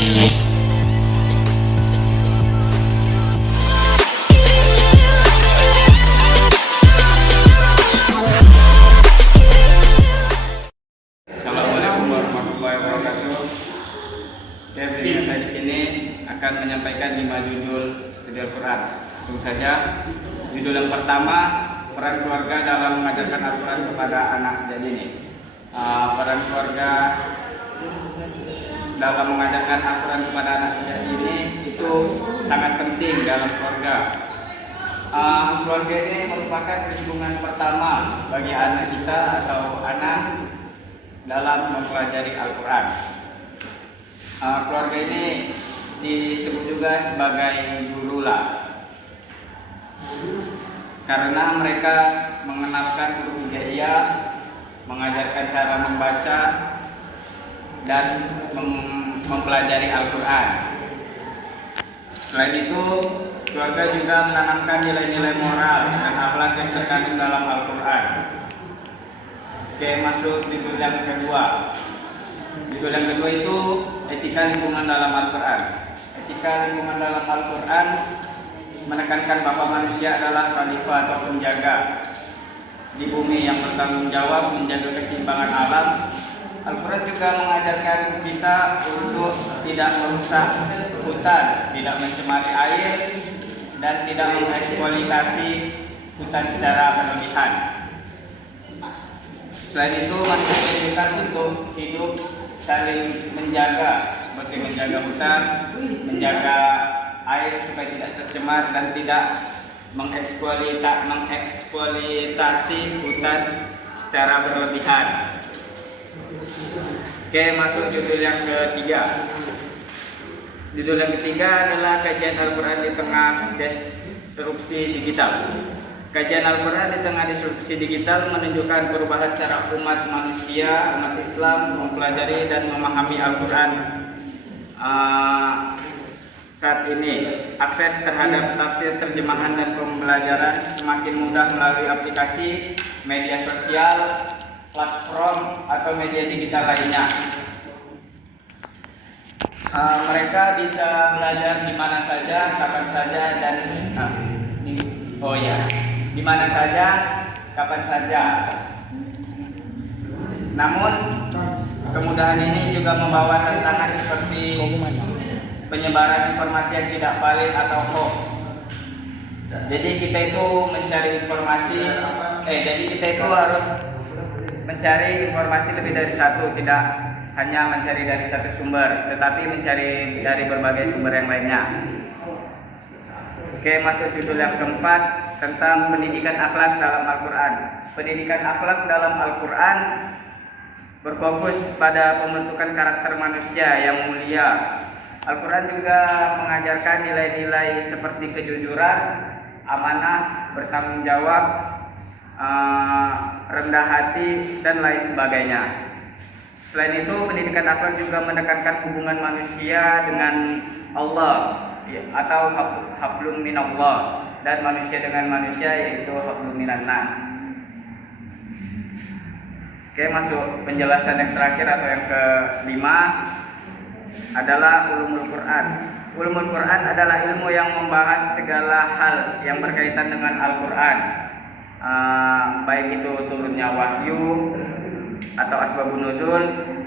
Assalamualaikum warahmatullahi wabarakatuh. Oke, berikutnya saya di sini akan menyampaikan 5 judul studi Al-Quran. Langsung saja. Judul yang pertama, peran keluarga dalam mengajarkan Al-Quran kepada anak sejak dini. Peran keluarga dalam mengajarkan Al-Quran kepada anak sejak dini itu sangat penting dalam keluarga. Keluarga ini merupakan lingkungan pertama bagi anak kita atau anak dalam mempelajari Al-Quran. Keluarga ini disebut juga sebagai gurula, karena mereka mengenalkan huruf hijaiyah, mengajarkan cara membaca dan mempelajari Al-Quran. Selain itu, keluarga juga menanamkan nilai-nilai moral dan akhlak yang terkandung dalam Al-Quran. Oke, masuk judul yang kedua. Judul yang kedua itu etika lingkungan dalam Al-Quran. Etika lingkungan dalam Al-Quran menekankan bahwa manusia adalah khalifah atau penjaga di bumi yang bertanggung jawab menjaga keseimbangan alam. Al-Quran juga mengajarkan kita untuk tidak merusak hutan, tidak mencemari air, dan tidak mengeksploitasi hutan secara berlebihan. Selain itu, manusia diinginkan untuk hidup saling menjaga, seperti menjaga hutan, menjaga air supaya tidak tercemar, dan tidak mengeksploitasi hutan secara berlebihan. Oke, masuk judul yang ketiga. Judul yang ketiga adalah kajian Al-Quran di tengah disrupsi digital. Kajian Al-Quran di tengah disrupsi digital menunjukkan perubahan cara umat manusia, umat Islam mempelajari dan memahami Al-Quran saat ini. Akses terhadap tafsir, terjemahan, dan pembelajaran semakin mudah melalui aplikasi, media sosial, platform, atau media digital lainnya. Mereka bisa belajar di mana saja, kapan saja, dan di mana saja, kapan saja. Namun, kemudahan ini juga membawa tantangan seperti penyebaran informasi yang tidak valid atau hoax. Jadi kita itu harus mencari informasi lebih dari satu, tidak hanya mencari dari satu sumber, tetapi mencari dari berbagai sumber yang lainnya. Oke, masuk judul yang keempat tentang pendidikan akhlak dalam Al-Quran. Pendidikan akhlak dalam Al-Quran berfokus pada pembentukan karakter manusia yang mulia. Al-Quran juga mengajarkan nilai-nilai seperti kejujuran, amanah, bertanggung jawab, rendah hati, dan lain sebagainya. Selain itu, pendidikan akhlak juga menekankan hubungan manusia dengan Allah, atau hablum minallah, dan manusia dengan manusia, yaitu hablum minan nas. Oke, masuk penjelasan yang terakhir atau yang kelima adalah ulumul Quran. Ulumul Quran adalah ilmu yang membahas segala hal yang berkaitan dengan Al-Quran, baik itu turunnya wahyu atau asbabun nuzul,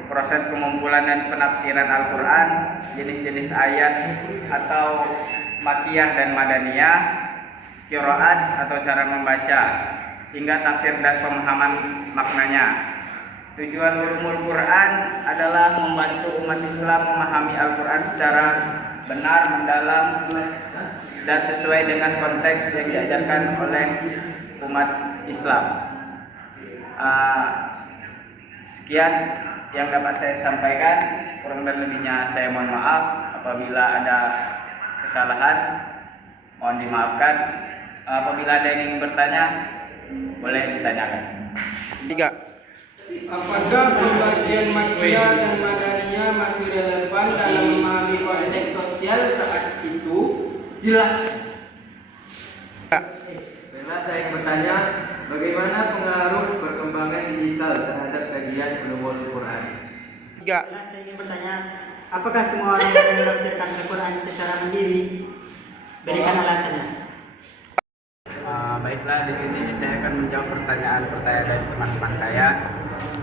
proses pengumpulan dan penafsiran Al-Quran, jenis-jenis ayat atau makiyah dan madaniyah, qiraat atau cara membaca, hingga tafsir dan pemahaman maknanya. Tujuan ulumul Quran adalah membantu umat Islam memahami Al-Quran secara benar, mendalam, dan sesuai dengan konteks yang diajarkan oleh umat Islam. Sekian yang dapat saya sampaikan, kurang dan lebihnya saya mohon maaf. Apabila ada kesalahan, mohon dimaafkan. Apabila ada yang ingin bertanya, boleh ditanyakan. 3. Apakah pembagian makiyah dan madaniyah masih relevan dalam memahami konteks sosial saat itu? Jelaskan. Karena saya ingin bertanya, bagaimana pengaruh perkembangan digital terhadap kajian ulumul Quran? 3. Saya ingin bertanya, Apakah semua orang boleh menafsirkan Al-Quran secara mandiri? Berikan alasannya. Baiklah, di sini saya akan menjawab pertanyaan-pertanyaan dari teman-teman saya.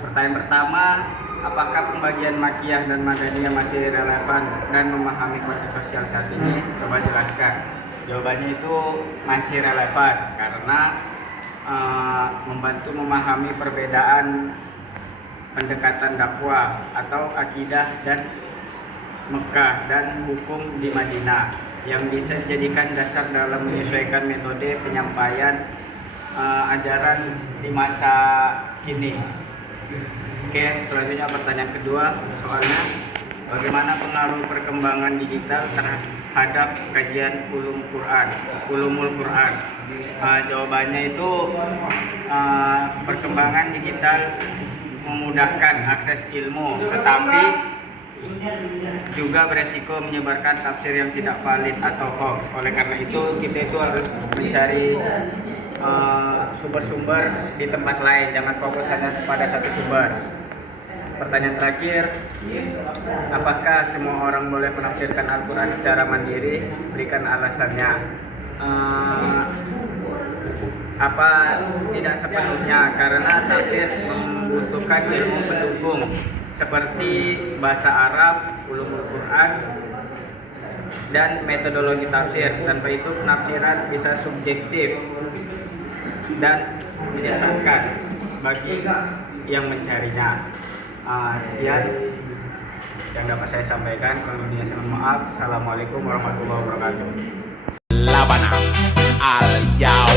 Pertanyaan pertama, apakah pembagian makiyah dan madaniyah masih relevan dan memahami konteks sosial saat ini? Coba jelaskan. Jawabannya itu masih relevan karena membantu memahami perbedaan pendekatan dakwah atau akidah dan Mekah dan hukum di Madinah yang bisa dijadikan dasar dalam menyesuaikan metode penyampaian ajaran di masa kini. Oke, selanjutnya pertanyaan kedua, soalnya bagaimana pengaruh perkembangan digital terhadap kajian ulumul Quran? Jawabannya itu perkembangan digital memudahkan akses ilmu, tetapi juga beresiko menyebarkan tafsir yang tidak valid atau hoax. Oleh karena itu kita itu harus mencari sumber-sumber di tempat lain, jangan fokus hanya pada satu sumber. Pertanyaan terakhir, apakah semua orang boleh menafsirkan Al-Quran secara mandiri? Berikan alasannya. Apa tidak sepenuhnya, karena tafsir membutuhkan ilmu pendukung seperti bahasa Arab, ulumul Quran, dan metodologi tafsir. Tanpa itu penafsiran bisa subjektif dan menyesatkan bagi yang mencarinya. Sekian yang dapat saya sampaikan. Kalau lebihnya saya mohon maaf. Assalamualaikum warahmatullahi wabarakatuh. Labana al Yaw